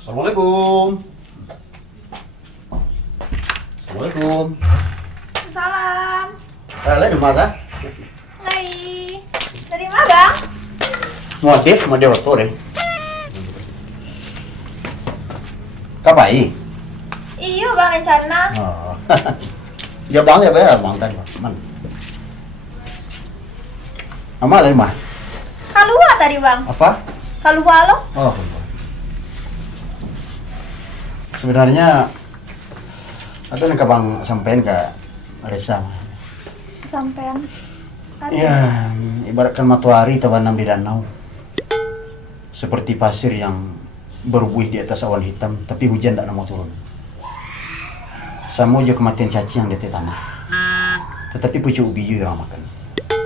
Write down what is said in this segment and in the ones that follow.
Assalamualaikum. Assalamualaikum. Salam. Di mana? Hai. Dari mana, Bang? Mau aktif, mau dia waktu deh. Kapai? Iyo, Bang rencana. Oh. Ya bang ya bang tadi man. Amal dari mana? Kalua tadi, Bang. Apa? Kalua lo? Oh. Sebenarnya ada yang kabang sampein ke Resa. Sampean. Ya, ibaratkan matahari terbenam di danau. Seperti pasir yang berbuih di atas awan hitam, tapi hujan tidak mau turun. Sama juga kematian caci yang di tanah. Tetapi pucuk ubi yang makan.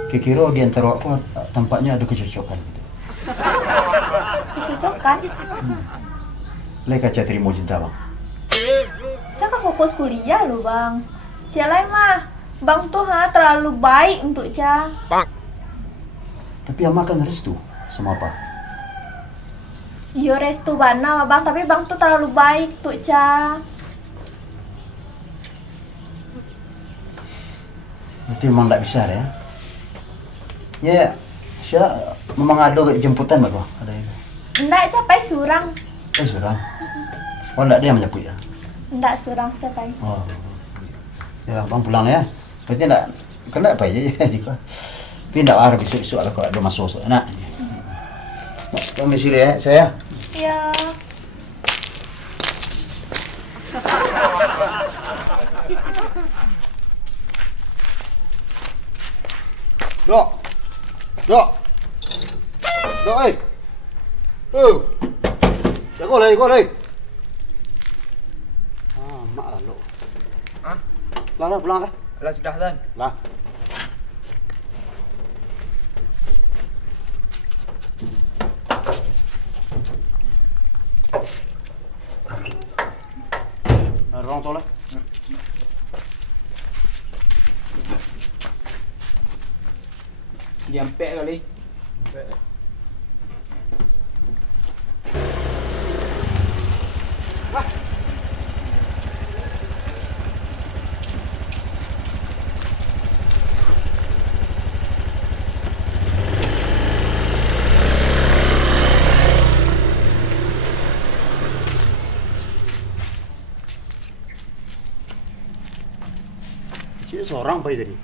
Kira-kira di antara aku tampaknya ada kecocokan gitu. Kecocokan? Lai kaca terima cinta bang. Cakap fokus kuliah lo, Bang. Sialai mah. Bang tuh terlalu baik untuk Ca. Tapi yang makan restu sama apa? Iyo restu bana, Bang. Tapi Bang tuh terlalu baik untuk Ca. Berarti memang tidak bisa ya? Ya, saya memang ada jemputan bang. Ada yang. Ndak capai surang. Surang. Oh, enggak dia yang menyapu ya? Ndak surang capai. Oh. Ya, bang pulang ya. Berarti enggak kena apa aja ya jika. Tapi enggak harus besok-besok kalau ada masuk enak. Kamu sini ya, saya. Ya. Dok. Dok. Dok, Jago lagi. Mak lalu. Hah? Lah, pulang lah. Lah sudah Zan. Lah. Ruang tolak. Diampek kali. Cik seorang bayi tadi.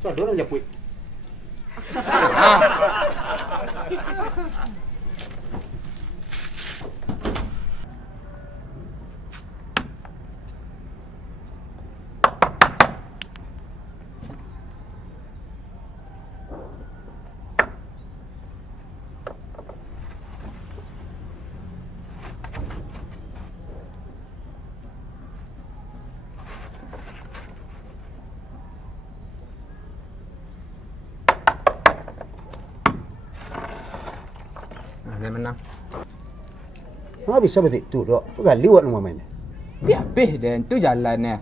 Tu ada orang japui. Saya menang. Bisa betul tu dok. Tu gali buat rumah main. Habis dan tu jalannya.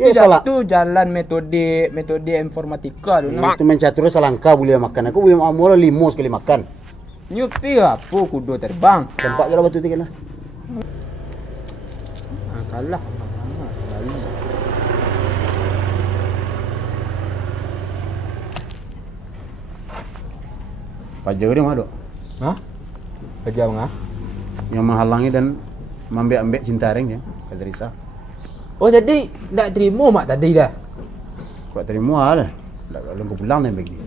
Ya salah. Tu jalan metode informatika tu. Itu main catur selangkah boleh makan. Aku boleh mula 5 sekali makan. Nyupi apa kudo terbang. Tempat je lah batu tiga lah. Kalah. Pajar dia mana dok? Hah? Kerja mengah? Yang menghalangi dan membek-ambek Cintaring ya, kata Risa. Oh jadi tak terima mak tadi dah. Kau terima lah. Tak kalau kau pulang dan bagi.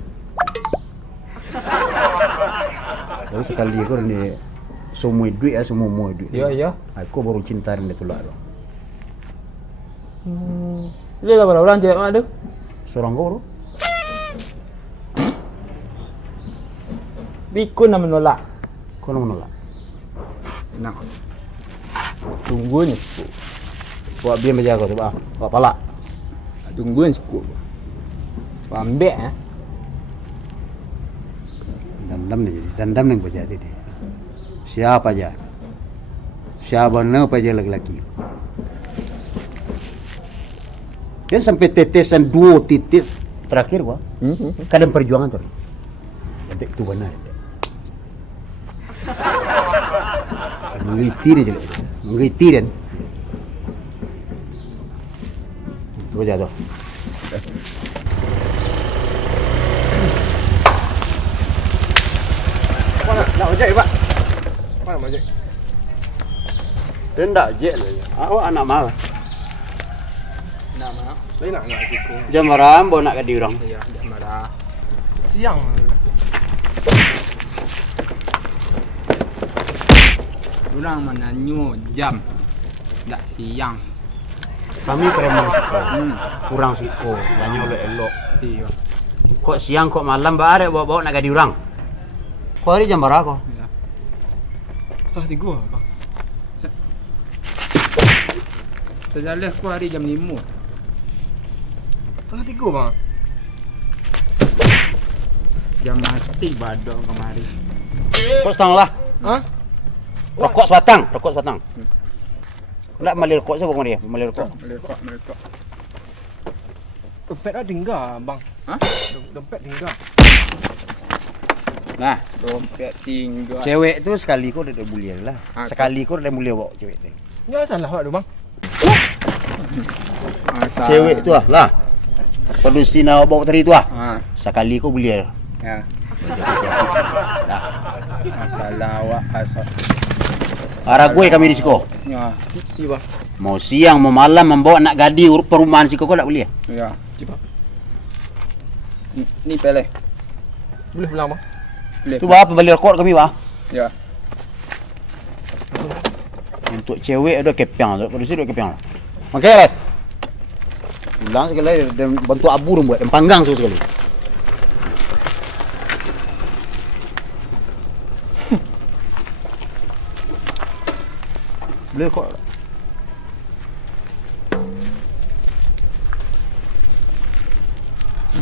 Lalu sekali aku ni semua duit ya, semua duit. Ya. Aku baru Cintaring dia tolak tu. Dia lah berapa orang cewek mak tu? Seorang kau tu. Pikun nak menolak. Kau nak menolak. Nak. Tungguin cukup. Buat biar menjaga kau tu, bah. Buat palak. Tungguin cukup. Ambil Dendam ni berjadi dia. Siapa aja. Siapa nak aja laki-laki. Dia sampai tetesan 2 titik terakhir gua. Kadang perjuangan terus. Itu benar. Mengerti dia jelek. Mengerti dan. Itu aja tu. Mana nak ojek pak? Mana mau ojek? Dia tak je lah. Awak anak mal. Nak mak. Lain nak siku. Jam maram bawa nak kadi orang. Ya, dah marah. Siang. Orang menanyo jam. Tak siang. Kami keremang siko. Kurang siko. Banyak elok-elok. Iya. Kok siang kok malam ba arek bawa nak kadi orang. Kok hari jam berapa kok? Ya. Sah 3 bang. Sejalan aku hari jam 5. Sah 3 bang. Jam mati badok kemari. Kok setengah lah. Hah? Rokok sebatang, rokok sebatang. Nak mali rokok siapa kau dia? Mali rokok. Melekok. Dompet dah tinggal bang. Hah? Dompet tinggal. Nah, Dompet tinggal. cewek tu sekali kau dah boleh lah. Ah, Sekali kau dah boleh bawa cewek tu. Ya salah awak tu bang. Asal. Cewek tu lah. Produksi nak bawa tadi tu lah. Ha. Sekali kau boleh. Ya. Dah. Masalah awak asal. Arah gue kami di siko. Ya. Iya bang. Mau siang, mau malam membawa nak gadi perumahan siko kau tak boleh. Ya. Cepat. Ni pele. Boleh pulang bang. Boleh. Tu bah pembeli rokok kami bah. Ya. Untuk cewek ada kepang tu, produksi ada kepang. Okey, right. Pulang sekali dan bantu abu buat dan panggang sekali. Boleh kok.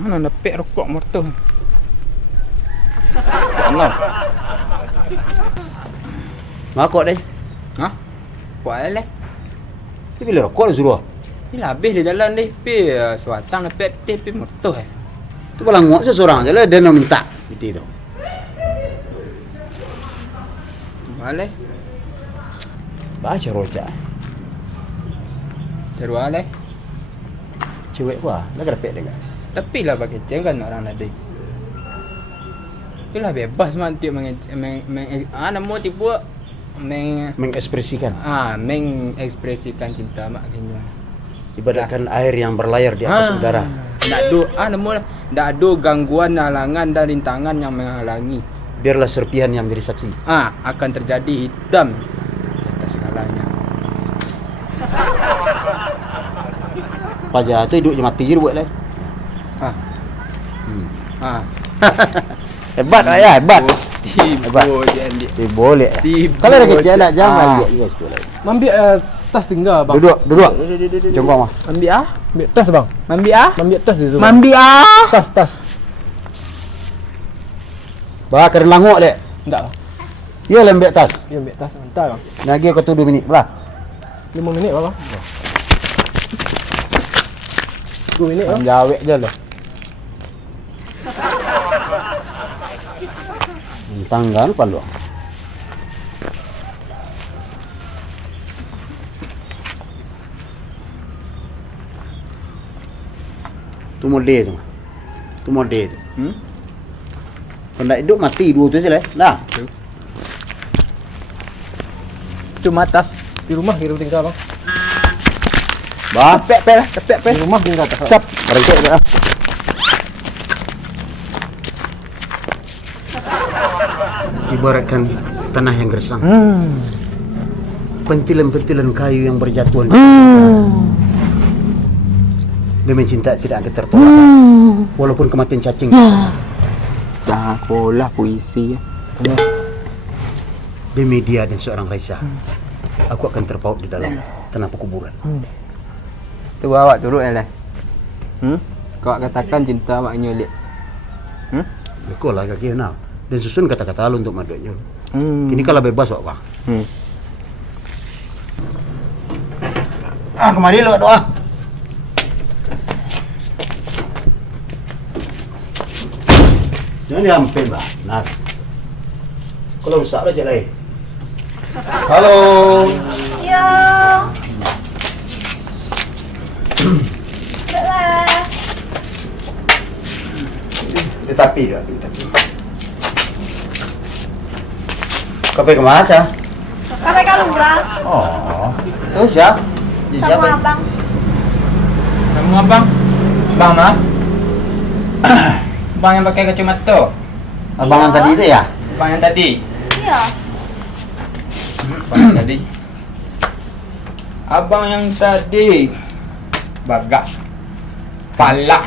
Mana nak pek rokok motor. Allah. Makok deh. Ha? Kuat lah. Dia bila rokok dia suruh. Ni lah habis dia jalan ni. Pi suatang nak pek pi motor eh. Tu balang muak seseorang je lah dia nak minta. Gitu tu. Malai. Baca rojak. Terus alai. Cewek gua, nak kena pek dia kan. Tapi lah pakai kan orang ada. Itulah bebas man tiap nama tipu Mengekspresikan. mengekspresikan cinta mak kini. Ibaratkan air yang berlayar di atas udara. Nak ada ndak ada gangguan, halangan dan rintangan yang menghalangi. Biarlah serpihan yang menjadi saksi. Akan terjadi hitam atas segalanya. Pajak tu hidup je mati je dia buat lah. Hebat lah ya, hebat. Hebat. Tibo jadi. Boleh. Tiba. Kalau dah kecil nak jangan lihat guys tu lah. Ambil tas tinggal bang. Duduk. Jom kau mah. Ambil Ambil tas bang. Ambil Ambil tas dia tu. bang. Ambil Tas. Bah kena languk lek. Enggak bang. Ya lah ambil tas. Ya ambil tas. Entar bang. Lagi aku tu 2 minit belah. 5 minit bang. 2 minit bang. Jawek je lah. Tanggal palu. Tu mode tu. Tu mode tu. Kau nak hidup mati dua tu saja lah. Cuma tas. Di rumah kira tinggal bang. Bah, Tepek Di rumah tinggal tas. cap. Beresek dah. Ibaratkan tanah yang gersang. Pentilan-pentilan kayu yang berjatuhan. Demi cinta tidak akan tertolak. Walaupun kematian cacing. Dah pola puisi. Demi dia dan seorang Raisa. Aku akan terpaut di dalam tanah kuburan. Tu awak turut lah. Kau katakan cinta awak nyolik. Kau lah kaki nak. Dan susun kata-kata lu untuk maduknya. Kini kalau bebas awak. Kemari lu doa. Jangan dihampir, Mbak. Nah. Kalau rusak aja lah. Halo. Ya. Baiklah. Tetapi dia. Kau pergi ke mana, Cah? Sampai kalau pulang Oh. Terus ya? sama abang. Kamu abang? Bang mah? Bang yang pakai kacamata. Abang yang tadi itu ya? Bang yang tadi. Iya. Bang yang tadi. Abang yang tadi. Bagak. Palak.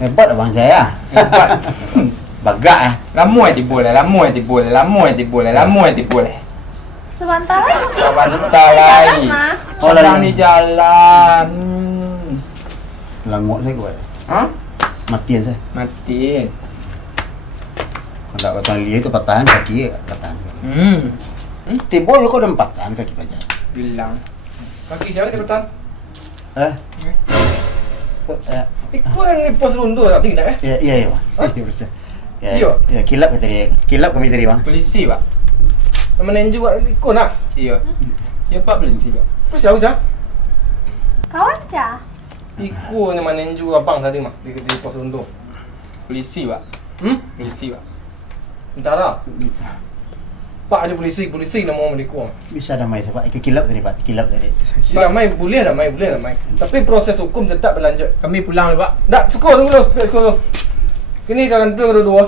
Hebat abang saya. Hebat. Bagak eh. Lama di boleh. Sebentar lagi sih. Sebentar lagi. Mah. Oh, Sedang lagi. di jalan. Langok saya kuat. Hah? Matian saya. Mati. Kalau kata lihat itu patahan kaki, patahan. Tiba kau ada patahan kaki aja. Bilang. Kaki siapa di depan? Ikut yang ni pos rundu tapi tidak Iya, iya, iya, Bang. Iya, bersih. Iya. Ya, kilap kata dia. Kilap kami tadi, Bang. Polisi, Pak. Nama nenju ikut nak. Iya. Ya, Pak polisi, Pak. Apa siapa jah? Kawan Cah. Ikut nama nenju abang tadi mah di pos rundu. Polisi, Pak. Polisi, Pak. Tentara. Pak ada polisi nama orang Malaysia. Bisa damai saya, Pak. Kilap tadi, Pak. Kilap tadi. Damai boleh damai. Tapi proses hukum tetap berlanjut. Kami pulang dulu, Pak. Tak, syukur dulu. Biar syukur dulu. Kini jangan tu kedua.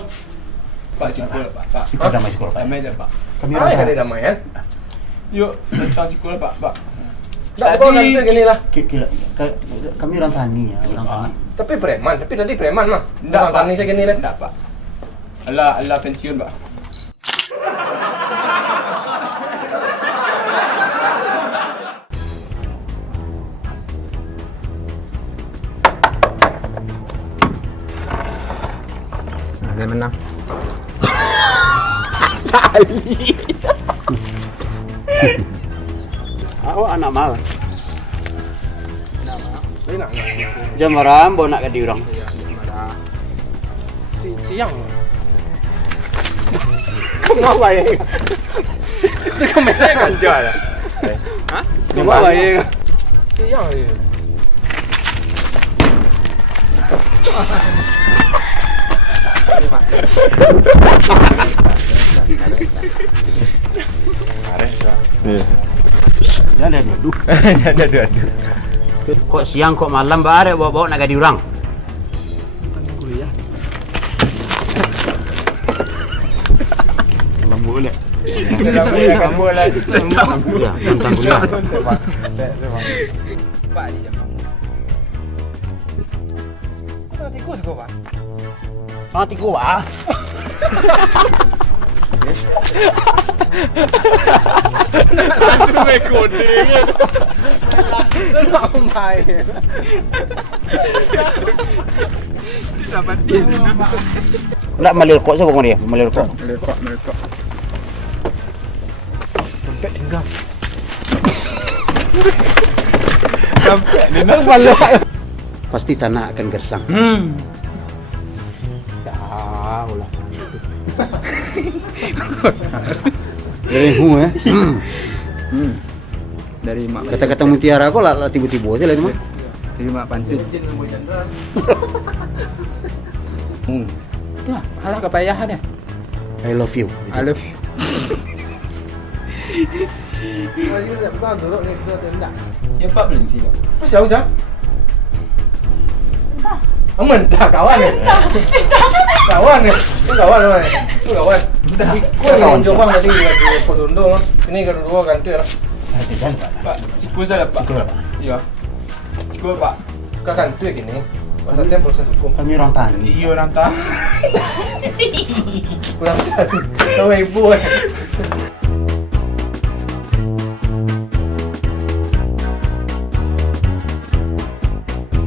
Pak, syukur, Pak. Pak. Syukur damai, syukur, Pak. Damai dah, Pak. Kami Ay, orang kali damai kan? Yuk, datang syukur, Pak. Pak. Tak, kau Tadi- nanti gini lah. kilap. Kami orang tani ya, orang tani. Tapi preman, tapi tadi preman mah. Enggak, Orang tani saya gini lah. Enggak, Pak. Allah pensiun, Pak. Saya menang. Awak anak malah. Ini nak. Jam maram bawa nak ke diorang. Siang. Kenapa ya? Itu kamera kan jual. Hah? Kenapa ya? Siang ya. Jangan ada dua. Kok siang kok malam bare bawa nak ke diorang. Kalau boleh. Kamu lagi. Ya, tentang kuliah. Pak di jam kamu. Kau tikus kau pak? Mati gua. Aduh, recording. Kenapa main? Tidak mati. Nak malir kok siapa dia? Malir kok. Melekok. Sampai tinggal. Sampai ni nak malu. Pasti tanah akan gersang. Tahu lah. Dari hu eh. Dari mak. Kata-kata mutiara kok lah tiba-tiba aja lah itu mah. Dari mak pantas. Ya, alah kepayahan ya. I love you. Alif. Kau ini siapa kau duduk ni kita tidak. Ya Pak polisi, Pak. Apa siapa jah? Entah. Aman tak kawan ni. Kawan ni. Itu kawan ni. Itu kawan. Kau yang jawab bang tadi di pos rundu mah. Ini kedua ganti lah. Pak, siku saya Pak. Syukur Pak. Ya. Cukup pak. Kakak itu gini. Prosesnya proses hukum. Kami orang tani. Iya orang tahu. Kurang tahu. Tahu ibu.